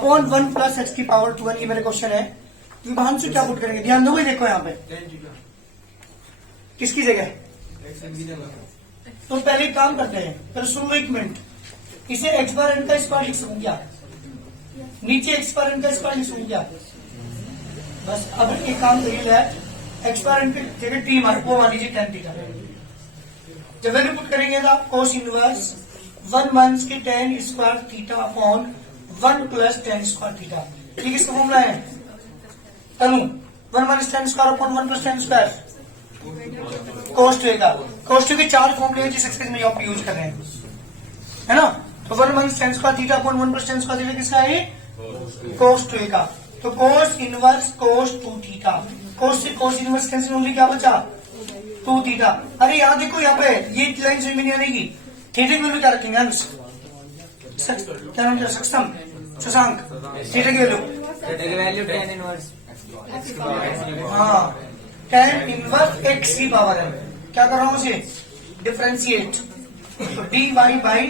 Upon 1 plus x की power 2 1, ये मेरा क्वेश्चन है। हम से क्या पुट करेंगे, ध्यान दो भाई, देखो यहाँ पे किसकी जगह, तो पहले एक काम करते हैं, फिर सुन लो 1 मिनट। इसे एक्स बार एन का स्क्वायर लिख सकूं क्या, नीचे एक्स बार एन का स्क्वायर लिख सकूं क्या, बस अब एक काम करिए, एक्स बार एन की जगह टी मार वो मान लीजिए tan थीटा, जब वैल्यू पुट करेंगे तो कोस इनवर्स 1 माइनस के tan square theta upon 1 plus tan square theta, ये किसका फॉर्मूला है Tanu, 1 minus tan square upon 1 plus tan square cos two का, कोस टू के 4 फॉर्मूले हैं जिस एक्सप्रेशन में आप यूज कर रहे हैं, है ना। तो 1 minus tan square theta upon 1 plus tan square theta किसका है, कोस टू का। तो कोस इनवर्स कोस 2 थीटा, कोस से कोस इनवर्स कैंसिल होंगे, क्या बचा 2 थीटा। अरे यहाँ देखो, यहाँ पे ये लाइन समझ में नहीं आएगी, थीटा की वैल्यू क्या रखेंगे हम, क्या नाम है, सक्षम शशांक, थीटा की वैल्यू tan इनवर्स हाँ tan इनवर्स एक्स की पावर है, क्या कर रहा हूँ उसे डिफ्रेंशिएट, तो d y by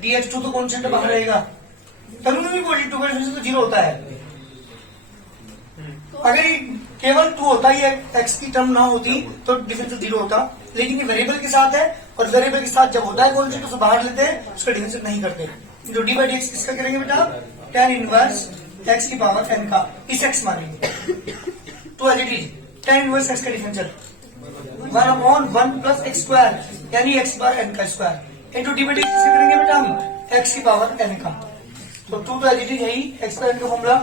d x, two तो कॉन्स्टेंट बाहर रहेगा, तनु में भी पॉजिटिव डिफरेंशिएशन तो 0 होता है। अगर ये केवल 2 होता, ये एक्स की टर्म ना होती तो डिफरेंशियल 0 होता, लेकिन ये वेरिएबल के साथ है, और वेरिएबल के साथ जब होता है कॉन्स्टेंट तो बाहर लेते हैं, उसका डिफरेंशियल नहीं करते। जो डी बाई डी एक्स किसका करेंगे बेटा, tan इनवर्स एक्स की पावर n का, इस एक्स मानेंगे, तो as it is tan inverse x का differential 1 upon 1 plus x square, यानी एक्स बार एन का square, into d by d किससे करेंगे बेटा हम, एक्स की पावर n का, तो 2 तो एज इट इज यही एक्स बार एन का फॉर्मूला,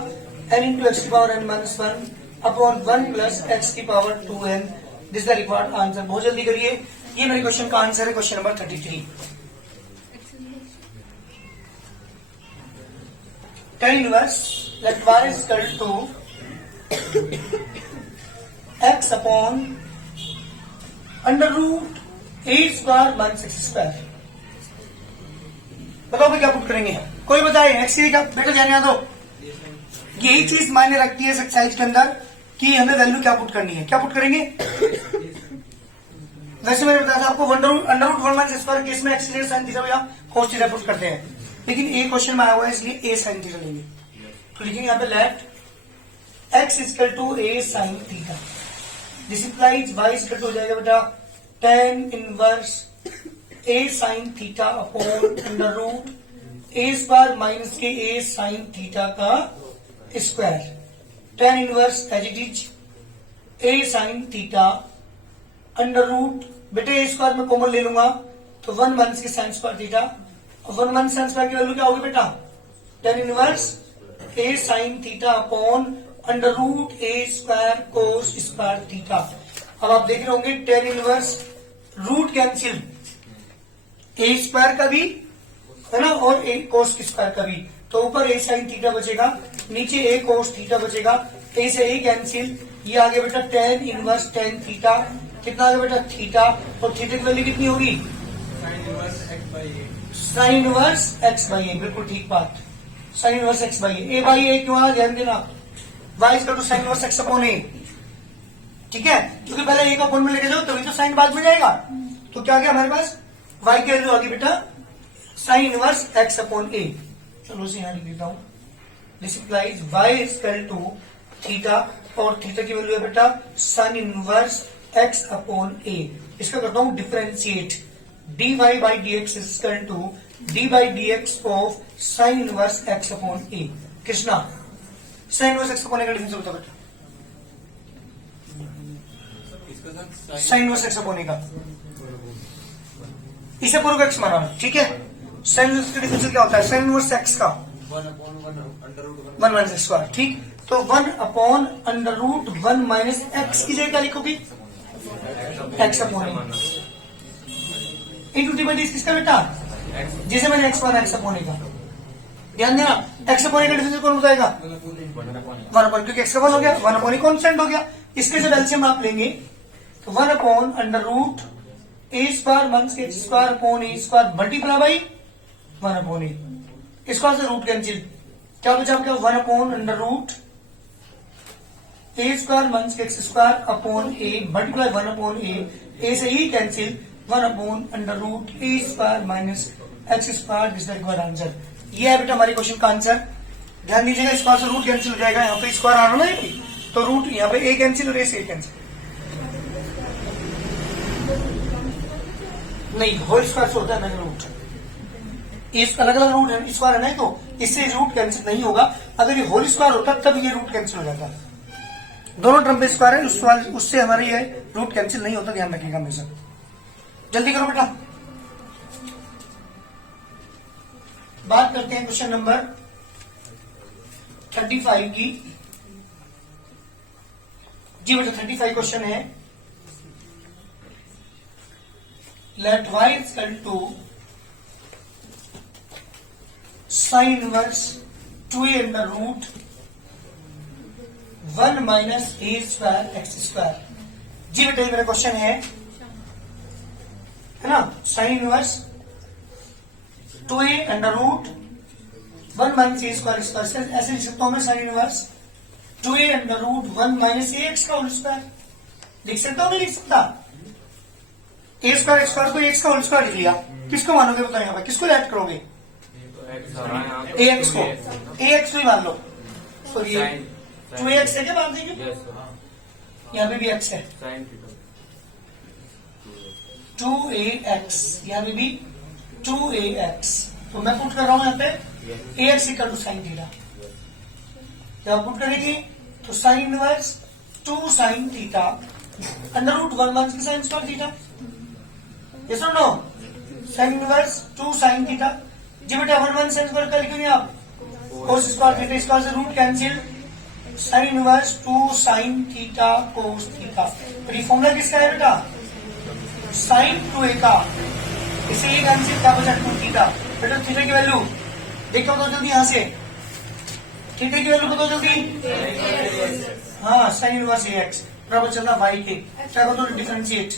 n इंटू एक्स की power n minus 1 upon 1 plus x की power 2n, this the required answer. बहुत जल्दी करिए, ये मेरे क्वेश्चन का आंसर है, question number 33। tan inverse let y is equal to x अपॉन under root a square minus x square, बताओ भाई क्या पुट करेंगे, कोई बताए एक्स की क्या, बेटा जाने दो, यही चीज मायने रखती है इस एक्सरसाइज के अंदर कि हमें वैल्यू क्या पुट करनी है, क्या पुट करेंगे। वैसे मैंने बताया था आपको under root 1 minus square case में एक्स साइन थीटा या कोस थीटा पुट करते हैं, लेकिन एक क्वेश्चन में आया हुआ है इसलिए a साइन थीटा लेंगे, तो लिखेंगे यहाँ पे let x equal to a sine theta, this implies y equal to हो जाएगा बेटा tan inverse a sine theta upon under root a square minus के a साइन थीटा का square, tan inverse as it is a sine theta under root, बेटे a square में common ले लूंगा तो 1 माइनस के साइन स्क्वायर थीटा, और 1 minus sine square की वैल्यू क्या होगी बेटा, tan inverse a sine theta upon under root a square cos square theta. अब आप देख रहे होंगे tan inverse root cancel, a square का भी है ना, और a कोस स्क्वायर का भी, तो ऊपर a साइन थीटा बचेगा, नीचे a कोस थीटा बचेगा, a से a कैंसिल, ये आगे बेटा tan इनवर्स tan थीटा, कितना आगे बेटा थीटा, और थीटा की वैल्यू कितनी होगी, sine inverse x by a, बिल्कुल ठीक बात, sine inverse x by a by a क्यों आ, ध्यान देना, y is to sine inverse x upon a, ठीक है, क्योंकि पहले ए का फॉर्मूला लेके जाओ तभी तो साइन बाद में जाएगा, तो क्या क्या हमारे पास y की वैल्यू आ गई बेटा sine inverse x upon a, चलो उसे यहां लिख देता हूं, this implies y is equal to theta, और थीटा की वैल्यू है बेटा sine inverse x upon a, इसका करता हूं differentiate, dy by dx is equal to d by dx of sin inverse x upon a, Krishna sin inverse x upon a का difference होता है बेटा, sin inverse x upon a का, इसे पूर्व x माना, ठीक है, sin inverse का डिफरेंस क्या होता है, sin inverse x का 1 माइनस एक्स स्क्वायर, ठीक, तो 1 upon under root 1 minus x की जगह क्या लिखोगी, x upon a into d by d किसका बेटा, जिसे मैंने एक्स माना एक्स अपॉन ए का, ध्यान देना एक्स अपॉन ए का डिफरेंस कौन बताएगा, 1 अपॉन, क्योंकि एक्स 1 हो गया, 1 अपॉन ए कॉन्स्टेंट हो गया, इसके जब एलसीएम आप लेंगे तो 1 upon under root a square minus के x square upon a square multiply by 1 upon a, इसका से रूट कैंसिल, क्या बचा आपका 1 upon under root a square minus के x square upon a multiply 1 upon a से ही cancel 1 upon under root a square minus x square, this the required answer. ये है बेटा हमारे क्वेश्चन का आंसर। ध्यान दीजिएगा, स्क्वायर से रूट कैंसिल हो जाएगा, यहाँ पे स्क्वायर आ रहा है ना, तो रूट यहाँ पे ए कैंसिल और ए से कैंसिल, नहीं होल स्क्वायर से होता है मैंने रूट, इस अलग अलग रूट है, स्क्वायर है ना, तो इससे रूट कैंसिल नहीं होगा। अगर ये होल स्क्वायर होता तब ये रूट कैंसिल हो जाता, दोनों टर्म पे स्क्वायर है, उससे हमारे ये रूट कैंसिल नहीं होता, ध्यान रखिएगा हमेशा। जल्दी करो बेटा, बात करते हैं क्वेश्चन नंबर 35 की। जी बेटा 35 क्वेश्चन है, let y equal to sine inverse 2a under root 1 minus a square x square. जी बेटा ये मेरा क्वेश्चन है ना, sine inverse 2a under root 1 minus a square square, ऐसे लिख सकता हूं मैं, sine inverse 2a under root 1 minus a x का होल स्क्वायर लिख सकता हूं, नहीं लिख सकता? ए स्क्वायर एक्स स्क्वायर को एक्स का होल स्क्वायर लिख लिया, किसको मानोगे बताओ, यहाँ पर किसको ऐड करोगे? ए एक्स को, ए एक्स को ही मान लो, सॉरी 2ax है क्या मान देंगे, यहाँ पे भी एक्स है, 2ax, यहाँ पे भी 2ax, तो मैं पुट कर रहा हूं यहाँ पे ax equal to sine theta, जब पुट करेगी तो sine inverse 2 sine theta under root 1 minus के साइन स्क्वायर थीटा, यस और no, sine inverse 2 sine theta. जी बेटा 1 माइनस साइन स्क्वायर कर लिखोगे आप, कोस स्क्वायर थीटा, स्क्वायर से root cancel, sine inverse 2 sine theta cos theta, और ये फॉर्मूला किसका है बेटा, साइन 2a का, इसे ये कैंसिल, क्या बचा 2 थीटा। बेटा थीटा की वैल्यू देखो तो जल्दी, यहाँ से थीटा की वैल्यू बताओ जल्दी, हाँ साइन इनवर्स ax बराबर चलना y के, क्या करो तो डिफरेंशिएट।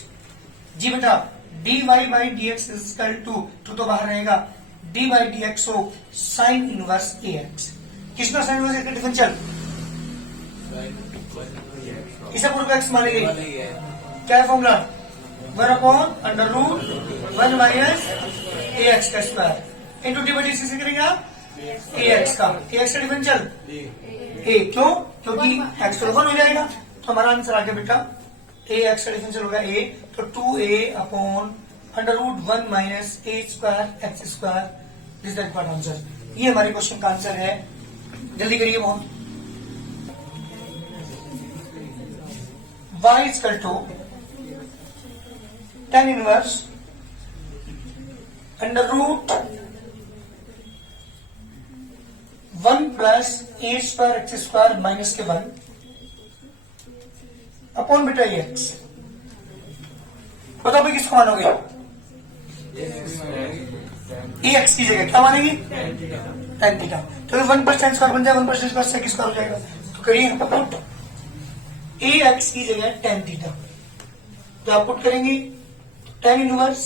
जी बेटा dy by dx equal to तो बाहर रहेगा, dy बाई dx हो साइन इनवर्स ax, किसका साइन इनवर्स का डिफरेंशियल, इसे पूर्व x मानेंगे, क्या है formula, 1 upon under root 1 minus ax का square into d by d से करेंगे आप ax का डिफरेंशियल a, क्यों, क्योंकि x तो 1 हो जाएगा, तो हमारा आंसर आ गया बेटा ax का डिफरेंशियल होगा a, तो 2a upon under root 1 minus a square x square, this the required answer. ये हमारे क्वेश्चन का आंसर है, जल्दी करिए Mohan. y equal to tan inverse under root 1 plus a square x square minus के 1 अपॉन बेटा एक्स, बताओ भाई किसको मानोगे, ए एक्स की जगह क्या मानेगी, tan थीटा, तो 1 प्लस tan स्क्वायर बन जाए, 1 प्लस स्क्वायर सेक स्क्वायर हो जाएगा, तो करिए पुट ए एक्स की जगह tan थीटा, तो आप पुट करेंगे tan inverse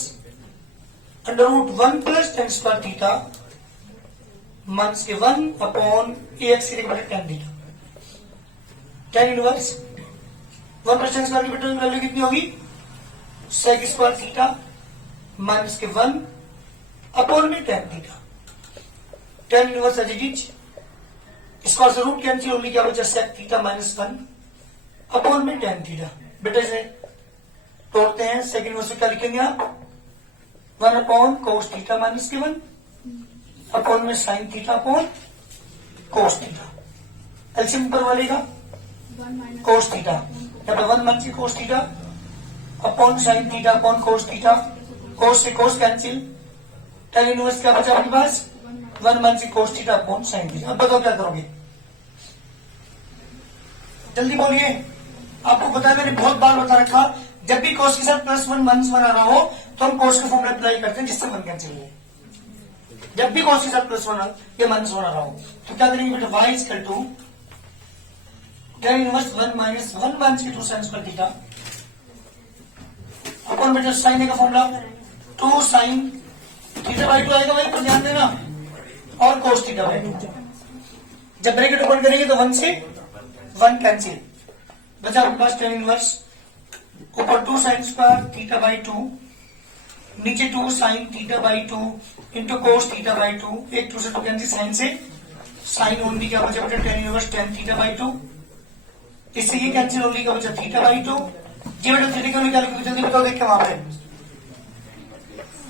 under root 1 plus tan square theta minus के 1 अपॉन ए एक्स की जगह tan theta, tan inverse 1 plus tan square की वैल्यू कितनी होगी, सेक स्क्वायर थीटा माइनस के 1 अपॉन में tan theta, tan inverse as it is, square से root cancel होने क्या बचा, सेक थीटा माइनस 1 अपॉन में tan थीटा। बेटा इसे तोड़ते हैं, सेक इनवर्स क्या लिखेंगे आप, 1 अपॉन कोस थीटा माइनस के 1 अपॉन में sine theta upon cos theta, LCM पर वालेगा कोस थीटा, यहाँ पे 1 minus cos theta upon sine theta upon cos theta, cos से कोस कैंसिल, tan इनवर्स क्या बचा आपके पास, 1 minus cos theta upon sine theta. अब बताओ क्या करोगे, जल्दी बोलिए, आपको पता है मैंने बहुत बार बता रखा, जब भी कोस के साथ प्लस 1 माइनस 1 आ रहा हो तो हम कोस का फॉर्मूला अप्लाई करते हैं जिससे 1 कैंसिल हो, जब भी कोस के साथ प्लस 1 या माइनस 1 आ रहा हो तो क्या करेंगे बेटा, y equal to tan inverse 1 minus 1 minus के 2 साइन स्क्वायर थीटा अपॉन बेटा साइन का फॉर्मूला 2 साइन थीटा बाई 2 आएगा भाई, पर ध्यान देना, और कोस थीटा बाई 2, जब ब्रैकेट ओपन करेंगे तो 1 से 1 कैंसिल, बचा आपके पास tan इनवर्स ऊपर 2 साइन स्क्वायर थीटा बाई 2, नीचे 2 sine theta by 2 into cos theta by 2, एक 2 से 2 कैंसिल, साइन से साइन ओनली क्या बचा बेटा tan inverse tan theta by two, इससे ये कैंसिल ओनली का बचा थीटा बाई टू। जी बेटा थीटा क्यों निकालो क्योंकि जल्दी बताओ देख के वहां पे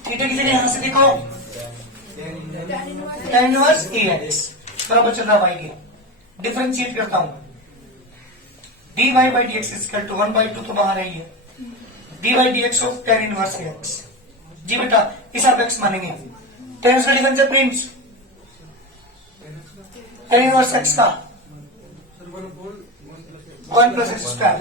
थीटा की जगह यहां से देखो टेन इनवर्स ए एक्स बराबर चल रहा वाई के, डिफरेंशिएट करता हूं d y by d x equal to 1/2 तो बाहर है ये d y d x of tan inverse a x. जी बेटा इस आप एक्स मानेंगे टेन का डिफरेंस है प्रिंस टेन इनवर्स एक्स का 1 plus x square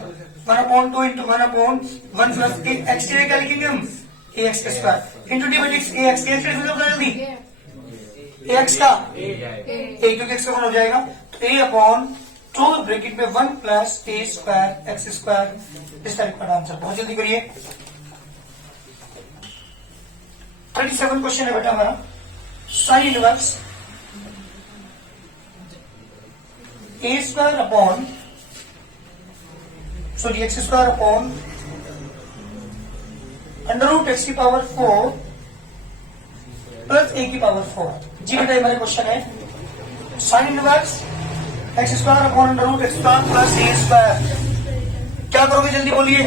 1/2 into 1/1 plus x की क्या लिखेंगे हम ए एक्स का square into d by d x A x का जल्दी ए एक्स का ए क्योंकि एक्स का 1 हो जाएगा तो ए अपॉन 2 ब्रैकेट में 1 plus a square x square इसका रिक्वायर्ड आंसर बहुत जल्दी करिए। 37 क्वेश्चन है बेटा हमारा sine inverse a square upon sorry x square upon under root x की पावर 4 प्लस ए की पावर 4। जी बेटा ये हमारा क्वेश्चन है sine inverse x square upon under root x square plus a square क्या करोगे जल्दी बोलिए।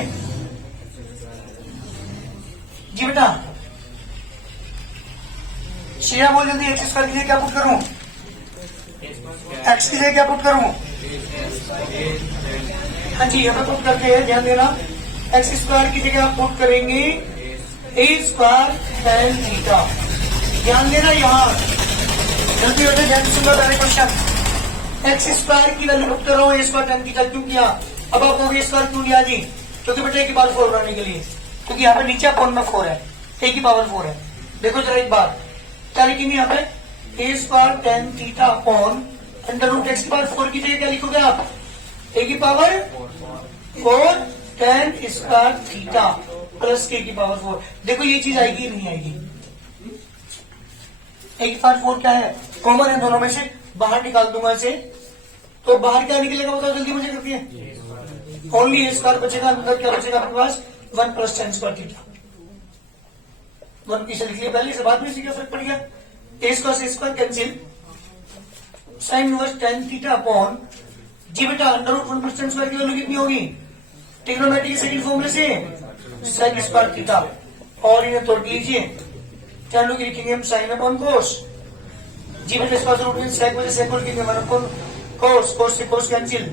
जी बेटा श्रेया बोल जल्दी एक्स स्क्वायर की जगह क्या पुट करूं एक्स की जगह क्या पुट करूं हाँ जी यहाँ पुट करके ध्यान देना एक्स स्क्वायर की जगह आप पुट करेंगे ए स्क्वायर टेन थीटा। ध्यान देना यहाँ जल्दी होते ध्यान सुनना पहले क्वेश्चन एक्स स्क्वायर की वैल्यू पुट कर रहा हूँ ए स्क्वायर टेन थीटा क्यों किया। अब आप लोग ए स्क्वायर क्यों लिया जी क्योंकि बेटा ए की पावर 4 बनाने के लिए क्योंकि यहाँ पे नीचे अपॉन में 4 है ए की पावर 4 है। देखो जरा एक बार क्या लिखेंगे यहाँ पे a square tan theta upon under root x की पावर 4 की जगह क्या लिखोगे आप ए की power 4 tan square theta plus के की पावर 4। देखो ये चीज आएगी या नहीं आएगी ए की पावर 4 क्या है कॉमन है दोनों में से बाहर निकाल दूंगा इसे तो बाहर क्या निकलेगा बताओ जल्दी मुझे करती है ओनली ए स्क्वायर बचेगा अंदर क्या बचेगा आपके पास 1 प्लस टेन स्क्वायर थीटा 1 पीछे लिख लिया पहले से बाद में इसी क्या फर्क पड़ गया ए स्क्वायर से square cancel sine inverse tan theta upon जी बेटा under root 1 plus tan square की वैल्यू कितनी होगी ट्रिग्नोमेट्री के सेकंड फॉर्मूले से सेक स्क्वायर थीटा और इन्हें तोड़ लीजिए टेन की लिखेंगे हम साइन अपॉन कोस जी बेटा स्क्वायर रूट में सेक में सेक लिखेंगे वन अपॉन कोस कोस से कोस कैंसिल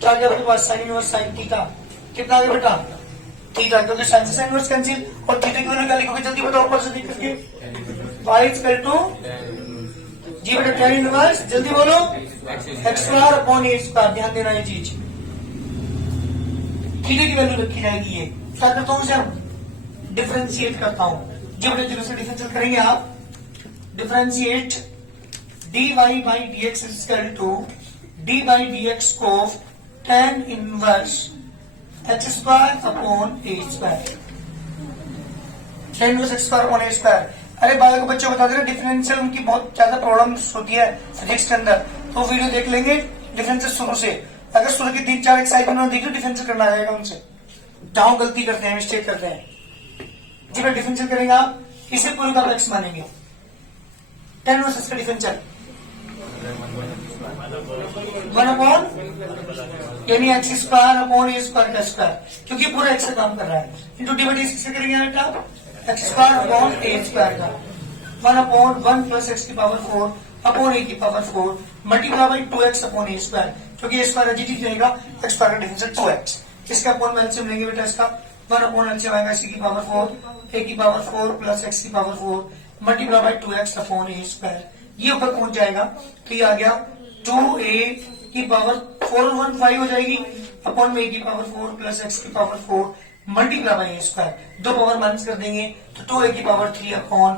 क्या गया आपके पास साइन इनवर्स साइन थीटा कितना आ गया बेटा थीटा क्योंकि साइन से साइन इनवर्स कैंसिल और थीटा की वैल्यू क्या लिखोगे जल्दी बताओ ऊपर से देख करके y इक्वल टू जी बेटा टेन इनवर्स जल्दी बोलो x square upon a square ध्यान देना ये चीज थीटा की वैल्यू रखी जाएगी ये क्या करता हूँ इसे डिफरेंशिएट करता हूँ जी बेटा जब से डिफरेंशिएट करेंगे आप differentiate d y by d x equal to d by d x of tan inverse x square upon a square tan inverse x square upon a square. अरे बालक को बच्चों बता देना डिफरेंशियल उनकी बहुत ज्यादा प्रॉब्लम्स होती है फिजिक्स के अंदर तो वीडियो देख लेंगे डिफरेंशियल शुरू से अगर शुरू की 3-4 एक्सरसाइज उन्होंने देखी डिफरेंशियल करना आएगा उनसे जहां गलती करते हैं मिस्टेक करते हैं जी मैं डिफरेंशियल करेंगे आप इसे पूरे का एक्स मानेंगे टेन इनवर्स एक्स का डिफरेंशियल 1 अपॉन यानी x square upon a square का स्क्वायर क्योंकि पूरा एक्स से काम कर रहा है इंटू डिवाइड से करेंगे बेटा x square upon a square का 1 अपॉन 1 प्लस एक्स की पावर 4 अपॉन ए की power 4 multiply by 2x upon a square क्योंकि ए स्क्वायर जी रहेगा एक्स स्क्वायर का डिफरेंशियल 2x इसका अपॉन में एलसीएम लेंगे बेटा इसका 1 अपॉन एलसीएम आएगा सी की पावर 4 ए की पावर 4 प्लस एक्स की power 4 multiply by 2x upon a square ये ऊपर पहुंच जाएगा तो ये आ गया 2a की पावर 4 और 1 5 हो जाएगी अपॉन में ए की पावर 4 प्लस एक्स की power 4 multiply by a square दो पावर माइनस कर देंगे तो 2a की पावर 3 अपॉन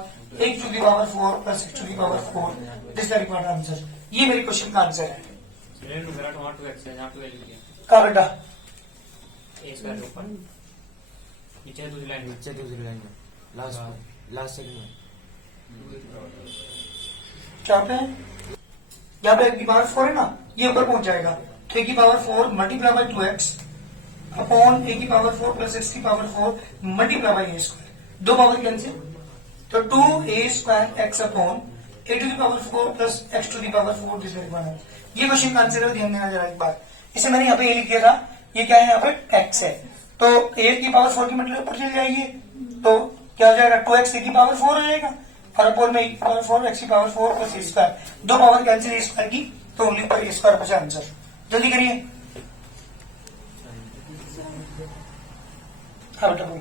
एक टू की पावर 4 प्लस एक्स टू की power 4 this the required answer. ये मेरे क्वेश्चन का आंसर है कहा बेटा ए स्क्वायर ऊपर नीचे दूसरी लाइन में लास्ट सेकंड में क्या पे यहाँ पे एक की पावर 4 है ना ये ऊपर पहुंच जाएगा तो ए की power 4 multiply by 2x upon a की पावर 4 प्लस एक्स की power 4 multiply by a square दो पावर कैंसिल तो 2a square x upon a to the power 4 plus x to the power 4 this requirement. ये question का answer है, ध्यान देना जरा एक बार। इसे मैंने यहाँ पे ये लिख दिया था, ये क्या है यहाँ पे x है, तो a की पावर 4 की मतलब ऊपर चली जाएगी, तो क्या हो जाएगा 2x a की पावर 4 हो जाएगा, और अपोन में a की पावर 4 x की पावर 4 प्लस a स्क्वायर, दो पावर कैंसिल a स्क्वायर की, तो ओनली पर a स्क्वायर बचा आंसर। जल्दी करिए। हाँ बेटा बोल।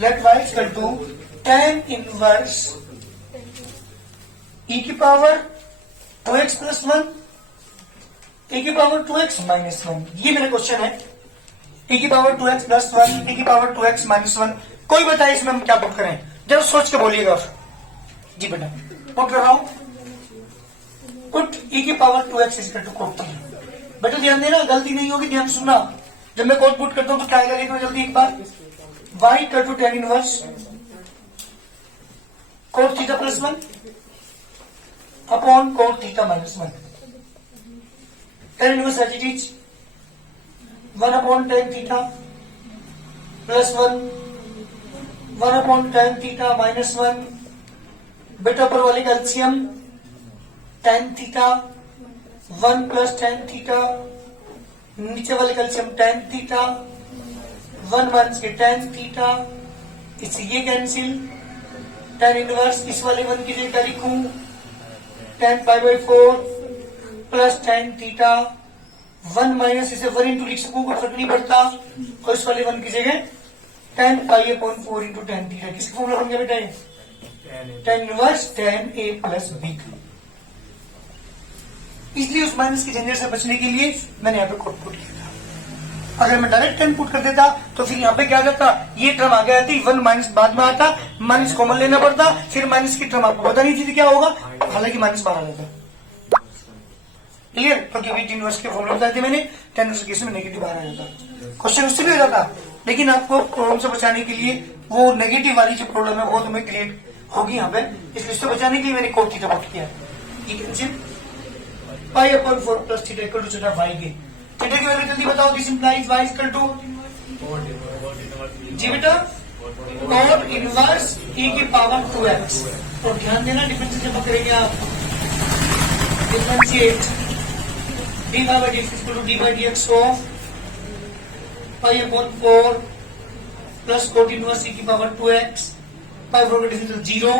Let y equal to tan inverse e की पावर 2x प्लस 1 e की पावर 2x माइनस 1, ये मेरा क्वेश्चन है। e की पावर 2x प्लस 1 e की पावर 2x माइनस 1, कोई बताए इसमें हम क्या पुट करें, जब सोच के बोलिएगा। जी बेटा पुट कर रहा हूं, पुट e की power 2x is equal to cot 3। बेटा ध्यान देना, गलती नहीं होगी, ध्यान सुनना। जब मैं कोट पुट करता हूं तो क्या आएगा, देखो जल्दी एक बार। y equal to tan inverse cot theta plus 1 upon cot theta minus 1। tan inverse as it is 1 upon tan theta plus 1 upon tan theta minus 1। बेटा ऊपर वाले का LCM tan theta 1 plus tan theta, नीचे वाले का LCM tan theta 1 minus के tan theta, इससे ये कैंसिल, tan इनवर्स इस वाले 1 की जगह क्या लिखूं, tan pi by 4 plus tan theta 1 minus, इसे 1 इंटू लिख सकूं, कोई फर्क नहीं पड़ता, और इस वाले 1 की जगह tan पाई अपॉन 4 इंटू tan थीटा। किसका फॉर्मूला बन गया बेटा ये, tan inverse tan a plus b। इसलिए उस माइनस के झंझट से बचने के लिए मैंने यहाँ पे कोट पुट किया था। अगर मैं डायरेक्ट 10 पुट कर देता तो फिर यहाँ पे क्या जाता, ये टर्म आगे आती, 1 माइनस बाद में आता, माइनस कॉमन लेना पड़ता, फिर माइनस की टर्म आपको पता नहीं थी क्या होगा, हालांकि माइनस बाहर आ जाता। क्लियर, क्योंकि बीट इनवर्स के फॉर्मूला बताए थे मैंने, 10 उस केस में नेगेटिव बाहर आ जाता, क्वेश्चन उससे भी हो जाता। लेकिन आपको प्रॉब्लम से बचाने के लिए वो नेगेटिव वाली जो प्रॉब्लम है वो तुम्हें क्रिएट होगी यहाँ पे, इसलिए उससे बचाने के लिए मैंने कोट थीटा पुट किया। Pi upon 4 plus theta equal to छोटा y के, थीटा की वैल्यू जल्दी बताओ। This implies y equal to, जी बेटा कोट इनवर्स e की पावर 2x। और ध्यान देना डिफरेंशिएट जब करेंगे आप, differentiate dy by dx equal to dy by dx of pi upon 4 plus cot inverse e की पावर 2x, पाई 4 का डिफरेंशियल 0,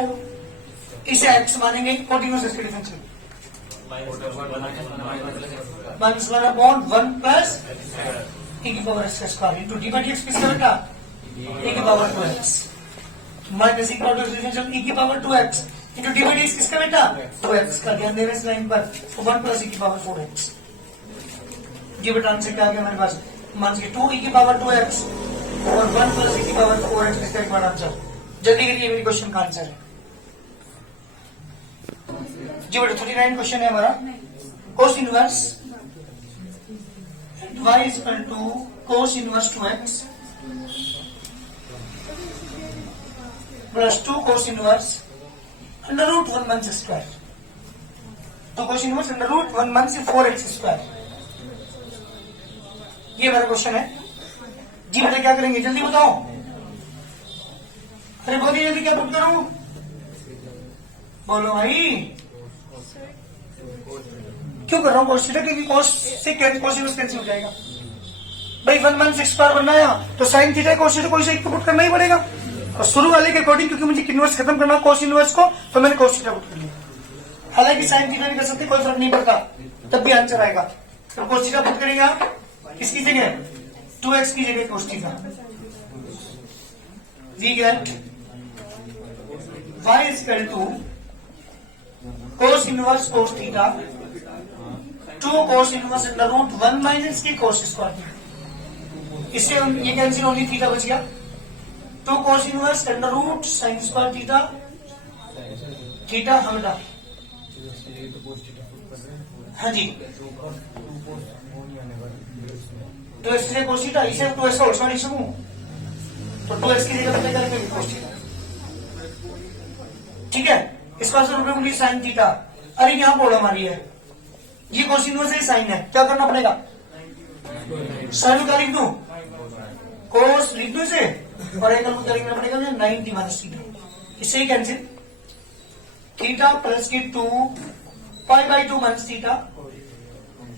इसे x मानेंगे, कोट इनवर्स इसके differential minus 1 upon 1 plus e की power x square into d by d x किसका बेटा, e की power 2x minus e की पावर e की power 2x into d by d x किसका बेटा 2x का। ध्यान देना इस लाइन पर, तो 1 प्लस e की पावर 4x। ये बेटा आंसर क्या आ गया हमारे पास, मान के 2 e की पावर 2x और 1 प्लस e की पावर 4x इसका एक बार आंसर। जल्दी करिए, मेरी क्वेश्चन का आंसर है जी बेटा। 39 क्वेश्चन है हमारा, cos inverse y is equal to cos inverse 2x plus 2 cos inverse under root 1 मंथ स्क्वायर, तो कोस इनवर्स अंडर रूट 1 मंथ से 4x स्क्वायर। ये मेरा क्वेश्चन है जी बेटा। क्या करेंगे जल्दी बताओ, अरे बोलिए जल्दी, क्या पुट करूं, बोलो भाई। क्यों कर रहा हूँ कोस थीटा, क्योंकि कोस से कोस इनवर्स कैंसिल हो जाएगा भाई। 1 मंथ स्क्वायर बनना है तो साइन थीटा कोस थीटा कोई से एक को पुट करना ही पड़ेगा, और शुरू वाले के अकॉर्डिंग क्योंकि मुझे इनवर्स खत्म करना कोस इनवर्स को, तो मैंने कोस थीटा पुट कर लिया। हालांकि साइन थीटा नहीं कर सकते, कोई फर्क नहीं पड़ता, तब भी आंसर आएगा। तो कोस थीटा पुट करेंगे आप किसकी जगह, 2x की जगह cos theta. We get y is equal to cos inverse cos theta 2 cos inverse under root 1 minus की कोस स्क्वायर। इससे ये कैंसिल ओनली थीटा बच गया, 2 cos inverse under root sine square theta, theta हमारा, हाँ जी 2x से cos theta, इसे 2x का होल लिख सकूं, तो 2x की जगह क्या लिखेंगे कोस थीटा, ठीक है। इसका रूप में साइन थीटा, अरे यहाँ बोल हमारी है, ये कोस इनवर्स है, साइन है, क्या करना पड़ेगा, साइन का लिख दूं, कोस लिख दूं इसे, और एक क्या लिखना पड़ेगा 90 माइनस थीटा, इससे ही कैंसिल थीटा प्लस की 2 pi by 2 minus theta,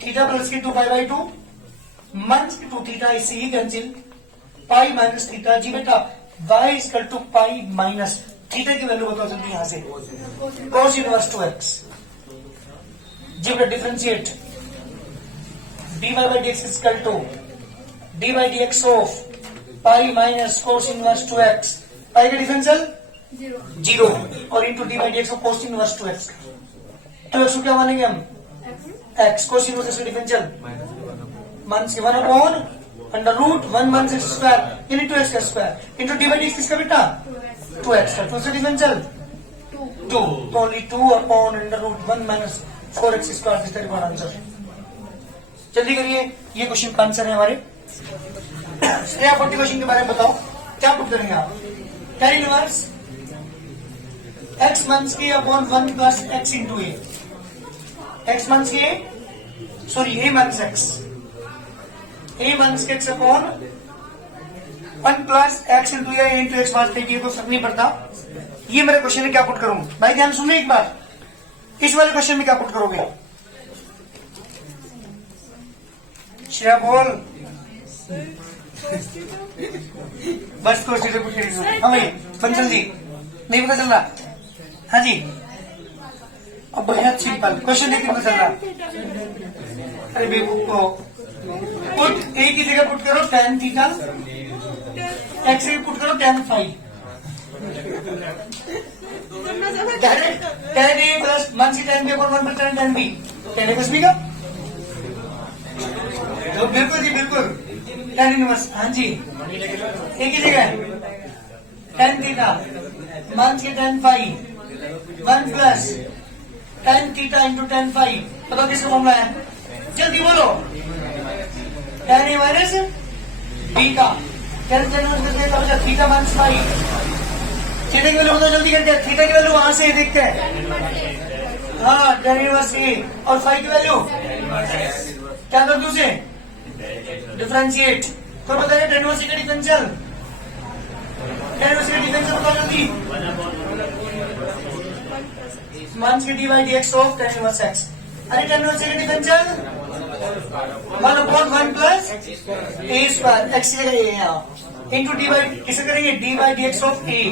theta plus की 2 पाई बाई 2 माइनस की 2 थीटा, इससे ही कैंसिल, पाई माइनस थीटा। जी बेटा y equal to pi minus theta की वैल्यू बताओ जल्दी यहां से, cos इनवर्स 2x। जी बेटा differentiate dy by dx equal to dy by dx of pi minus cos inverse 2x, pi का डिफरेंशियल 0 और into dy by dx of cos inverse 2x। 2x को क्या मानेंगे हम, x, cos inverse differential minus के 1 upon under root 1 minus x square यानी 2x का square into d by d किसका बेटा 2x का, 2 से डिफरेंशियल 2 तो only 2 upon under root 1 minus 4x square, this is answer. जल्दी करिए, ये क्वेश्चन का आंसर है हमारे। श्रेया 40 क्वेश्चन के बारे में बताओ क्या पुट करेंगे आप, tan इनवर्स x माइनस के अपॉन 1 प्लस x इंटू ए, x माइनस के sorry a minus x, a minus x upon 1 plus x into A into x बात देखिए तो फर्क नहीं पड़ता। ये मेरा क्वेश्चन है, क्या पुट करूं भाई, ध्यान सुनिए एक बार, इस वाले क्वेश्चन में क्या पुट करोगे श्रेया बोल, बस क्वेश्चन से पुट करेंगे। हाँ भाई पंचल जी नहीं पता चल रहा, हाँ जी अब बहुत सिंपल क्वेश्चन नहीं पता चल रहा, अरे बेवकूफ को पुट ए की जगह पुट करो tan थीटा, एक्स की पुट करो tan फाई, tan ए प्लस मान सी tan बी अपॉन 1 पर tan बी, tan ए प्लस बी का तो बिल्कुल जी बिल्कुल tan इनवर्स, हाँ जी ए की जगह tan थीटा मान सी tan phi 1 plus tan theta into tan phi, बताओ किसका फॉर्मूला है, जल्दी बोलो, tan ए माइनस बी का, tan theta minus phi, theta की वैल्यू बताओ जल्दी करके, थीटा की वैल्यू वहां से देखते हैं, हाँ tan इनवर्स ए, और फाई की वैल्यू क्या कर दू उसे डिफरेंशिएट, तो बताइए tan इनवर्स ए का डिफरेंशियल, tan इनवर्स ए का डिफरेंशियल बताओ जल्दी, माइनस के d by d x of tan inverse x, अरे tan इनवर्स ए का differential 1 upon 1 plus a square, x की जगह ए है इंटू डी बाई किसे करेंगे d by d x of a,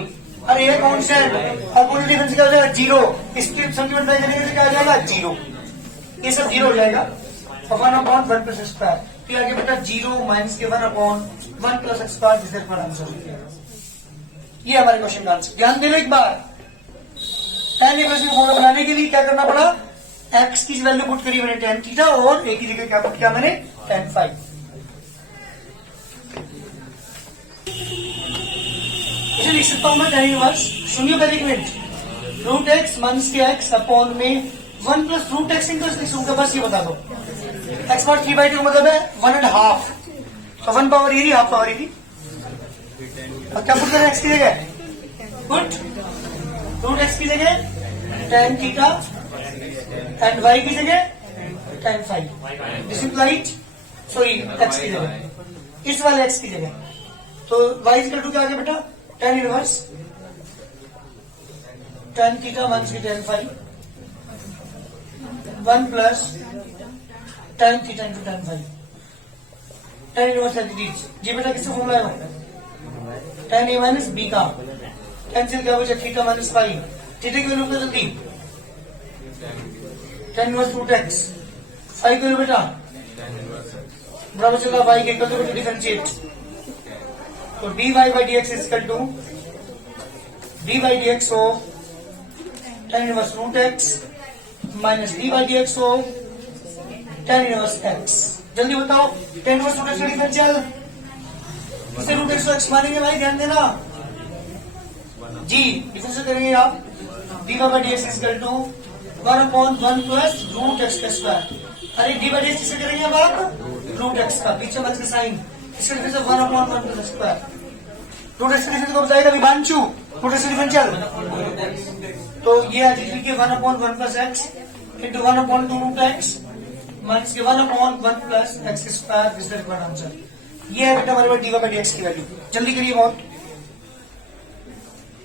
अरे ये कांस्टेंट और पूरी डिफरेंस क्या हो जाएगा 0, इसकी सब्स्टिट्यूट करने से क्या हो जाएगा 0, ये सब 0 हो जाएगा और 1 अपॉन 1 प्लस स्क्वायर, फिर आगे बेटा 0 माइनस के 1 upon 1 plus square, this is answer. ये हमारे क्वेश्चन का आंसर, ध्यान दे लो एक बार, tan इनवर्स की फॉर्मूला बनाने के लिए क्या करना पड़ा, एक्स की वैल्यू पुट करी मैंने tan थीटा और ए की जगह क्या पुट किया मैंने tan फाई। इसे लिख सकता हूं मैं tan इनवर्स, सुनिए पहले एक मिनट, रूट एक्स माइनस के एक्स अपॉन में 1 plus root x into x लिख सकूंगा, बस ये बता दो, एक्स पावर 3/2 मतलब है 1.5, तो 1 पावर ये रही, हाफ पावर ये रही, और क्या पुट करें एक्स की जगह, पुट रूट एक्स की जगह tan थीटा एंड y की जगह tan phi, this implies sorry x की जगह, इस वाले x की जगह, तो y इक्वल टू क्या आ गया बेटा tan inverse tan theta minus के tan phi 1 plus tan theta into tan phi, tan inverse एंटिटीज, जी बेटा किससे फॉर्मूला है tan ए माइनस बी का, कैंसिल क्या बचा थीटा माइनस फाई, थीटा की वैल्यू जल्दी tan inverse root x, phi की वैल्यू बेटा बराबर चल रहा y के इक्वल टू डिफरेंशिएट, तो dy by d x equal to d by d x of tan inverse root x minus d by d x of tan inverse x, जल्दी बताओ tan inverse root x का differential, इसे root x को x मानेंगे भाई, ध्यान देना जी, डिफरेंशियल करेंगे आप dy by d x equal to 1 upon 1 plus root x का स्क्वायर, अरे डी बाई डी एक्स किसे करेंगे अब आप रूट एक्स का, पीछे बच के साइन, इसका differential 1 upon 1 plus square, root x का डिफरेंशियल कब जाएगा विभांशु, रूट एक्स का डिफरेंशियल, तो ये आ जाएगी 1 upon 1 plus x into 1 upon 2 root x minus के 1 upon 1 plus x square, this is answer. ये है बेटा हमारे पास डी बाई डी एक्स की वैल्यू, जल्दी करिए बहुत।